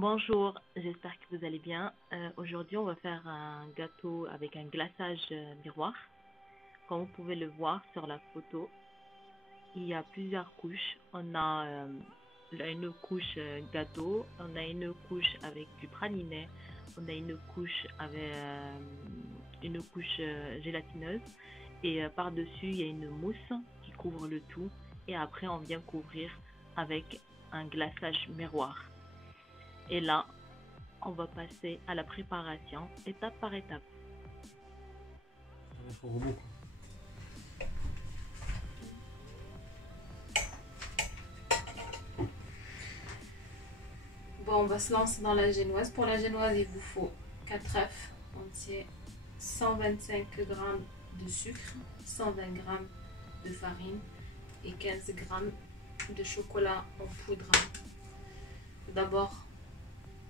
Bonjour, j'espère que vous allez bien. Aujourd'hui, on va faire un gâteau avec un glaçage miroir. Comme vous pouvez le voir sur la photo, il y a plusieurs couches. On a une couche gâteau, on a une couche avec du praliné, on a une couche avec une couche gélatineuse et par-dessus, il y a une mousse qui couvre le tout et après, on vient couvrir avec un glaçage miroir. Et là, on va passer à la préparation étape par étape. Il faut beaucoup. Bon, on va se lancer dans la génoise. Pour la génoise, il vous faut 4 œufs entiers, 125 g de sucre, 120 g de farine et 15 g de chocolat en poudre. D'abord,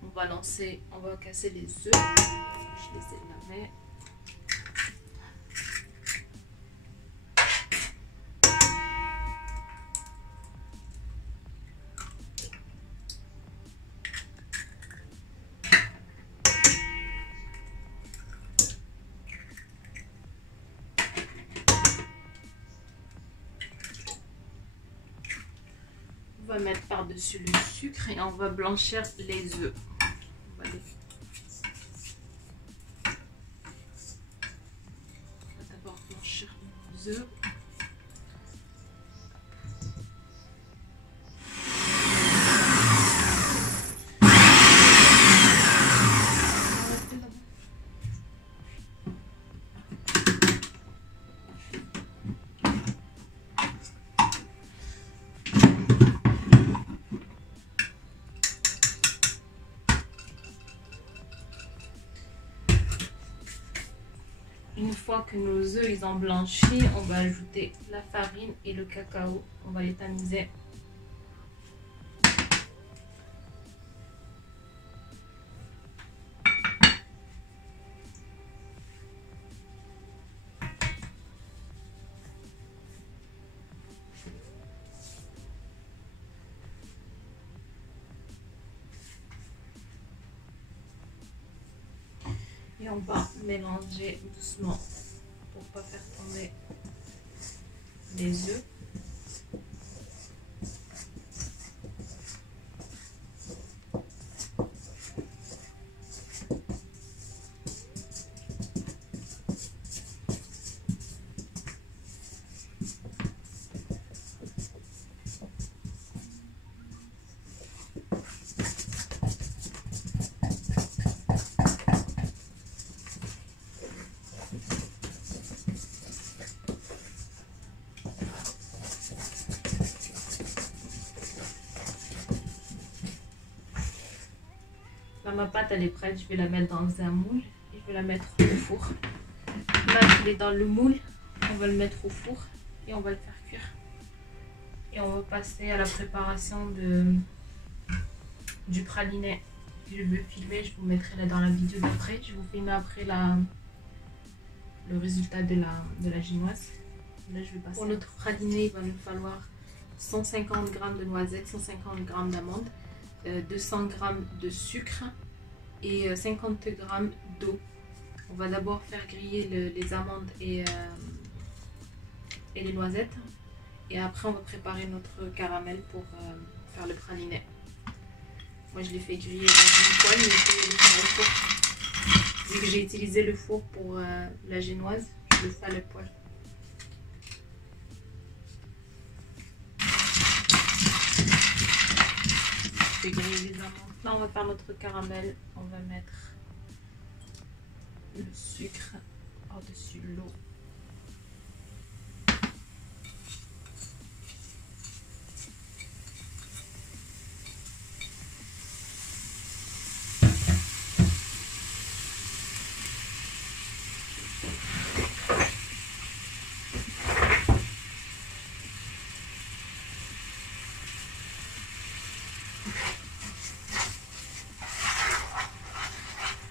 on va casser les œufs. Je les ai lavés. On va mettre par-dessus le sucre et on va blanchir les œufs. On va d'abord blanchir les œufs. Une fois que nos œufs ils ont blanchi, on va ajouter la farine et le cacao. On va les tamiser. Et on va mélanger doucement pour ne pas faire tomber les œufs. Là, ma pâte elle est prête, je vais la mettre dans un moule et je vais la mettre au four. Là, je l'ai dans le moule, on va le mettre au four et on va le faire cuire. Et on va passer à la préparation du praliné. Je vais filmer, je vous mettrai là dans la vidéo d'après. Je vous filme après le résultat de la génoise. Là, je vais passer. Pour notre praliné, il va nous falloir 150 g de noisettes, 150 g d'amandes, 200 g de sucre et 50 g d'eau. On va d'abord faire griller les amandes et les noisettes et après on va préparer notre caramel pour faire le praliné. Moi je l'ai fait griller dans une poêle, mais je vais le faire au four. Vu que j'ai utilisé le four pour la génoise, je le fais à la poêle. Je vais griller les amandes. Là, on va faire notre caramel. On va mettre le sucre par-dessus l'eau.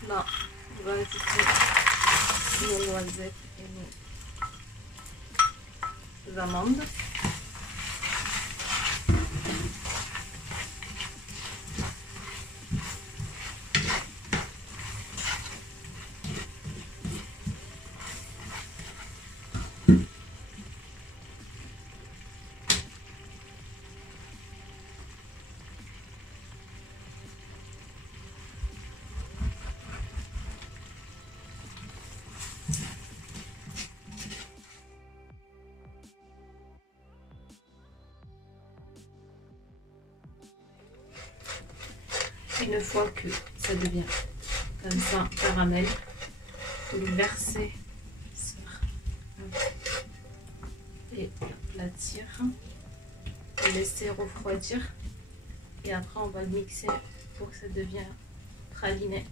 Là, on va ajouter nos noisettes et nos amandes. Une fois que ça devient comme ça, caramel, vous le versez sur et l'aplatir, le laisser refroidir et après on va le mixer pour que ça devienne praliné.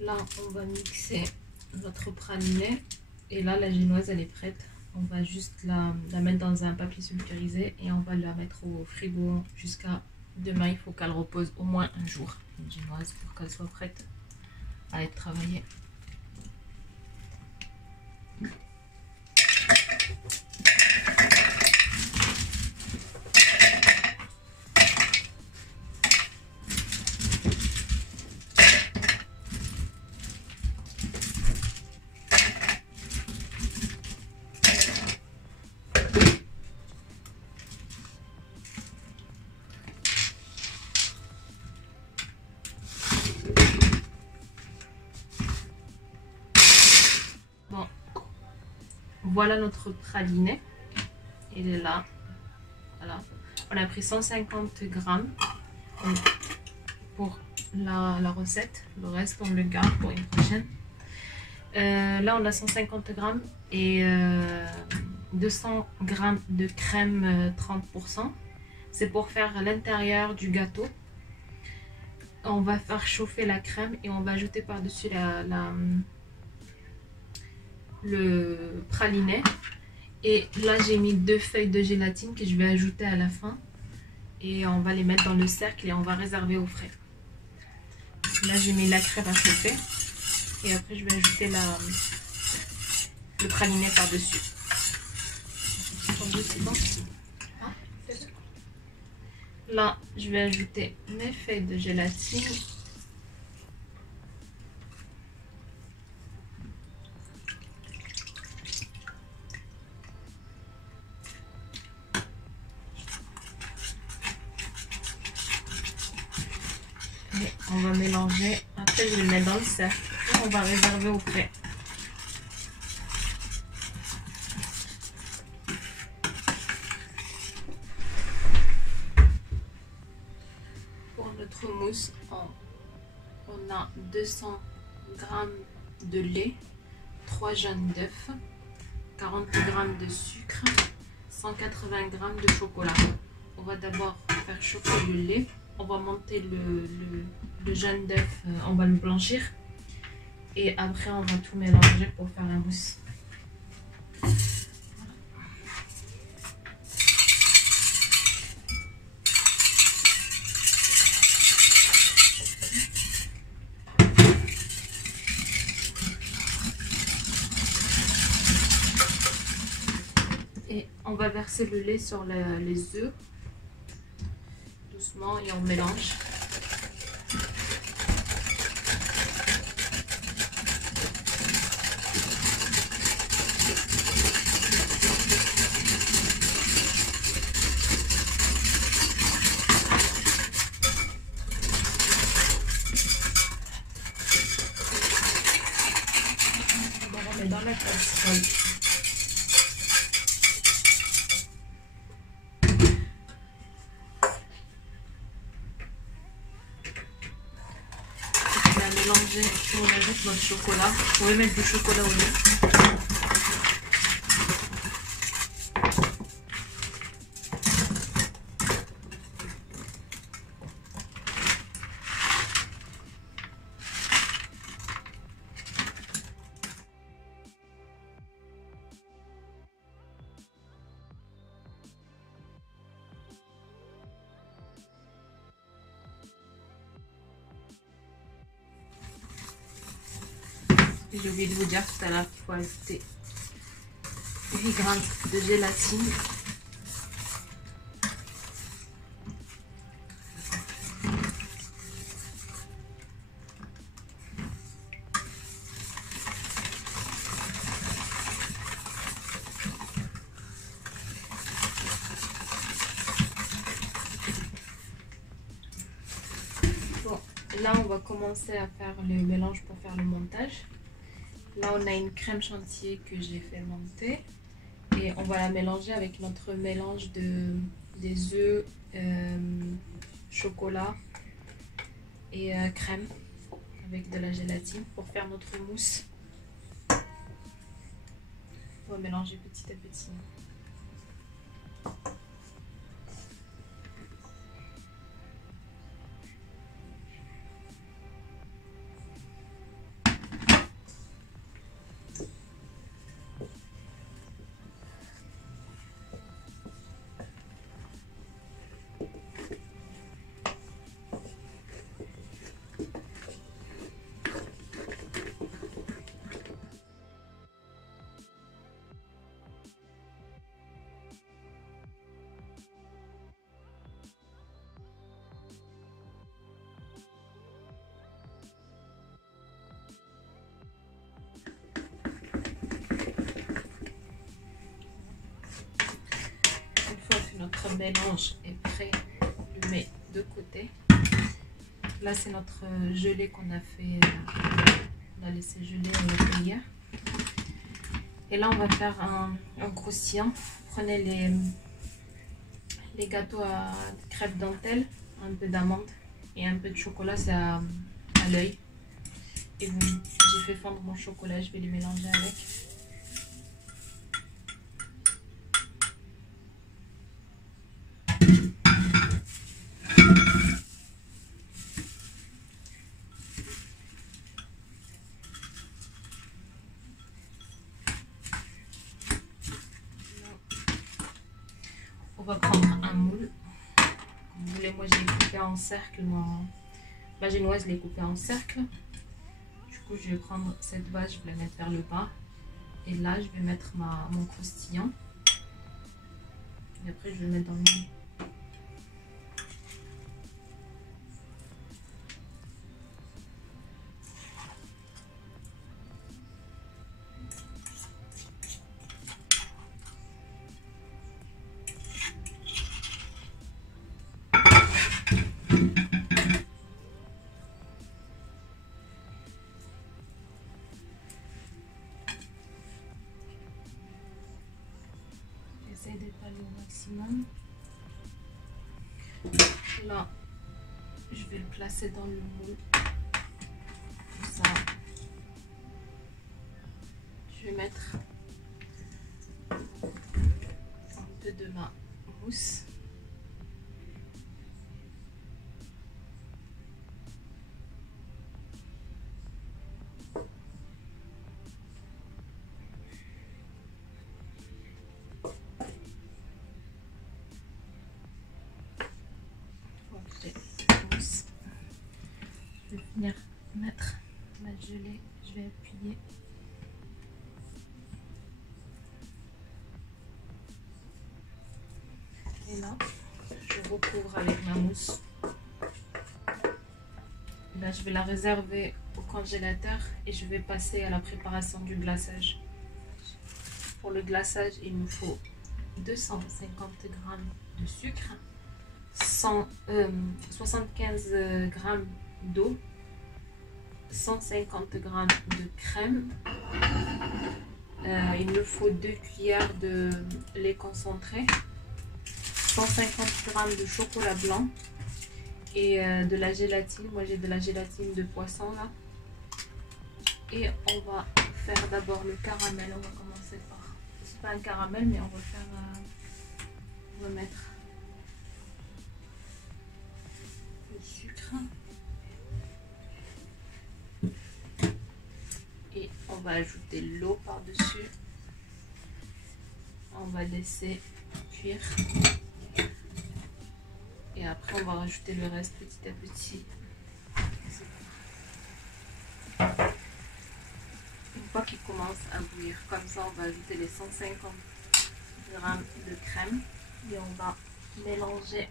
Là on va mixer notre praliné et là la génoise elle est prête. On va juste la mettre dans un papier sulfurisé et on va la mettre au frigo jusqu'à demain. Il faut qu'elle repose au moins un jour, une génoise, pour qu'elle soit prête à être travaillée. Voilà notre praliné, il est là, voilà. On a pris 150 grammes pour la recette, le reste on le garde pour une prochaine. Là on a 150 grammes et 200 grammes de crème 30%. C'est pour faire l'intérieur du gâteau. On va faire chauffer la crème et on va ajouter par-dessus le praliné. Et là j'ai mis 2 feuilles de gélatine que je vais ajouter à la fin et on va les mettre dans le cercle et on va réserver au frais. Là j'ai mis la crème à chauffer et après je vais ajouter le praliné par dessus. Là je vais ajouter mes feuilles de gélatine. Et on va mélanger. Après, je vais le mettre dans le cercle. Et on va réserver au frais. Pour notre mousse, on a 200 g de lait, 3 jaunes d'œufs, 40 g de sucre, 180 g de chocolat. On va d'abord faire chauffer le lait. On va monter le jaune d'œuf, on va le blanchir. Et après, on va tout mélanger pour faire la mousse. Et on va verser le lait sur les œufs. Doucement et on mélange. On met dans la casserole. Mélanger, on ajoute notre chocolat. Vous pouvez mettre du chocolat au lait. J'ai oublié de vous dire tout à l'heure qu'il faut ajouter 8 g de gélatine. Bon, là on va commencer à faire le mélange pour faire le montage. Là, on a une crème chantilly que j'ai fait monter. Et on va la mélanger avec notre mélange des œufs, chocolat et crème avec de la gélatine pour faire notre mousse. On va mélanger petit à petit. Notre mélange est prêt, je le mets de côté. Là c'est notre gelée qu'on a fait, on a laissé geler hier. Et là on va faire un croustillant. Prenez les gâteaux à crêpes dentelle, un peu d'amande et un peu de chocolat, c'est à l'œil. Et j'ai fait fondre mon chocolat, je vais les mélanger avec. On va prendre un moule. Comme vous voulez, moi je l'ai coupé en cercle. Ma génoise, je l'ai coupé en cercle. Du coup, je vais prendre cette base, je vais la mettre vers le bas. Et là, je vais mettre mon croustillant. Et après, je vais le mettre dans le moule. J'essaie d'étaler au maximum. Là, je vais le placer dans le moule. Comme ça. Je vais mettre un peu de ma mousse. Je vais venir mettre ma gelée, je vais appuyer. Et là, je recouvre avec ma mousse. Et là, je vais la réserver au congélateur et je vais passer à la préparation du glaçage. Pour le glaçage, il nous faut 250 g de sucre, 75 g d'eau, 150 g de crème, il me faut 2 cuillères de lait concentré, 150 g de chocolat blanc et de la gélatine. Moi j'ai de la gélatine de poisson là. Et on va faire d'abord le caramel. On va commencer par, c'est pas un caramel mais on va faire, on va mettre le sucre et on va ajouter l'eau par dessus. On va laisser cuire et après on va rajouter le reste petit à petit. Une fois qu'il commence à bouillir comme ça, on va ajouter les 150 g de crème et on va mélanger.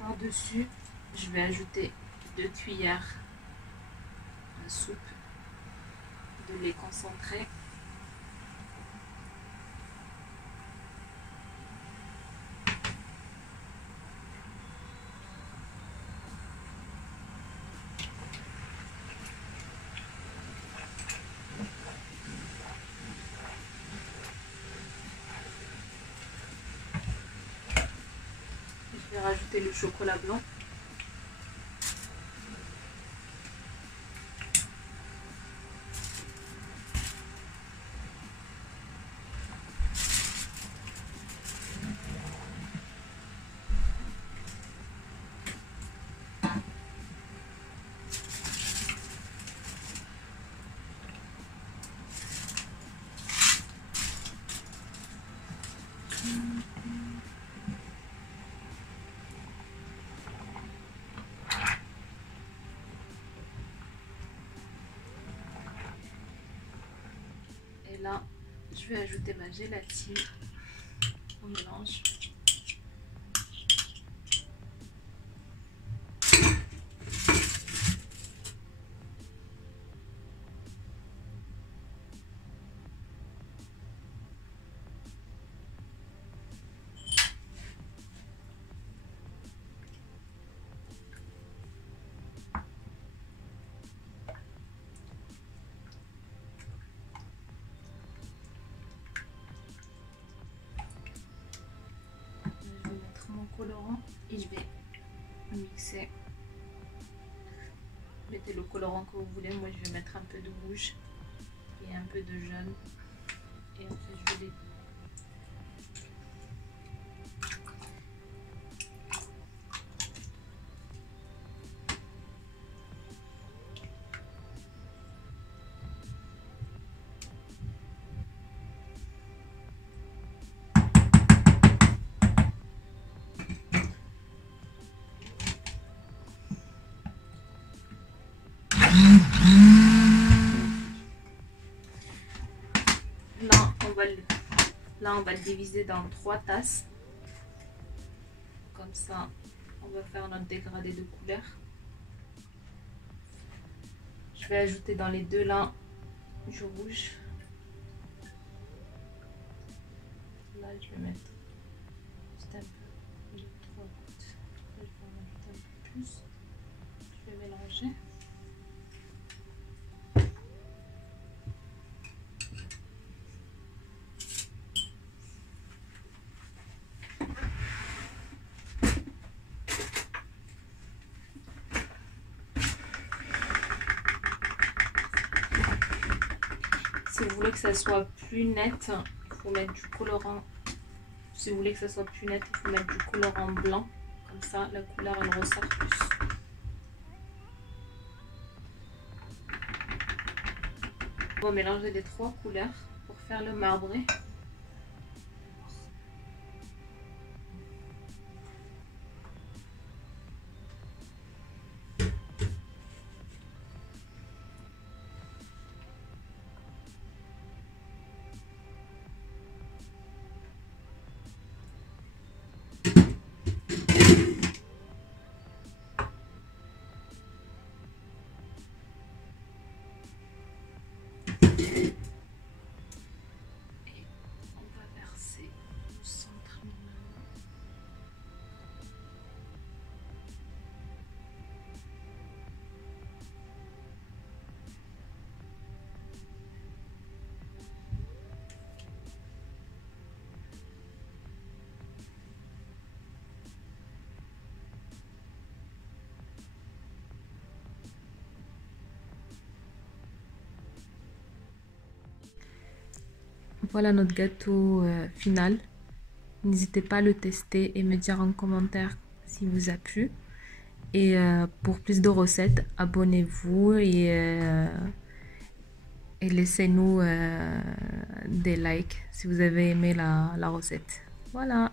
Par-dessus, je vais ajouter 2 cuillères à soupe de lait concentré. rajouter le chocolat blanc. Et là, je vais ajouter ma gélatine. On mélange. Colorant et je vais mixer. Mettez le colorant que vous voulez. Moi je vais mettre un peu de rouge et un peu de jaune et après je vais les... Là, on va le diviser dans 3 tasses. Comme ça, on va faire notre dégradé de couleur. Je vais ajouter dans les deux là du rouge. Là, je vais mettre juste un peu de 3 gouttes. Je vais en ajouter un peu plus. Je vais mélanger. Si vous voulez que ça soit plus net, il faut mettre du colorant. Si vous voulez que ça soit plus net, il faut mettre du colorant blanc. Comme ça, la couleur, elle ressort plus. On va mélanger les 3 couleurs pour faire le marbré. Voilà notre gâteau final. N'hésitez pas à le tester et me dire en commentaire s'il vous a plu. Et pour plus de recettes, abonnez-vous et laissez-nous des likes si vous avez aimé la recette. Voilà.